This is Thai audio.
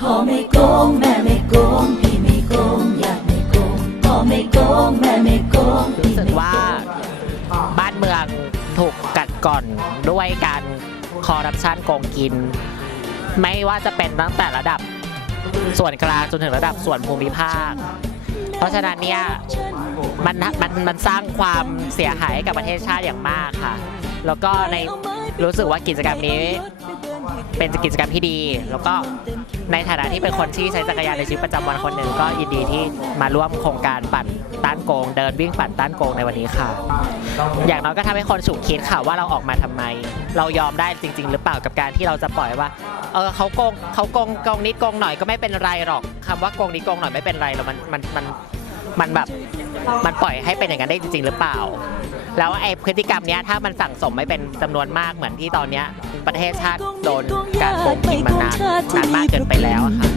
พ่อไม่โกงแม่ไม่โกงพี่ไม่โกงอยากไม่โกงพ่อไม่โกงแม่ไม่โกงรู้พี่สึกไม่ว่าโกง บ้านเมืองถูกกัดก่อนด้วยการคอร์รัปชันโกงกิน ไม่ว่าจะเป็นตั้งแต่ระดับส่วนกลางจนถึงระดับส่วนภูมิภาค เพราะฉะนั้นเนี่ยมันมันมันสร้างความเสียหายให้กับประเทศชาติอย่างมากค่ะ แล้วก็ในรู้สึกว่ากิจกรรมนี้ เป็นกิจกรรมที่ดี แล้วก็ในฐานะที่เป็นคนที่ใช้จักรยานในชีวิตประจำวันคนหนึ่งก็ยินดีที่มาร่วมโครงการปั่นต้านโกง เดินวิ่งปั่นต้านโกงในวันนี้ค่ะ อย่างน้อยก็ทำให้คนฉุกคิดค่ะว่าเราออกมาทำไม เรายอมได้จริง ๆ หรือเปล่ากับการที่เราจะปล่อยว่าเออเขาโกงเขาโกงโกงนิดโกงหน่อยก็ไม่เป็นไรหรอกคำว่าโกงนิดโกงหน่อยไม่เป็นไรหรอกมันมันมันมันแบบมันปล่อยให้เป็นอย่างนั้นได้จริง ๆ หรือเปล่า แล้วไอ้พฤติกรรมเนี้ยถ้ามันสั่งสมไม่เป็นจำนวนมากเหมือนที่ตอนเนี้ย ประเทศชาติโดนการโกงกินมานานนานมากเกินไปแล้วค่ะ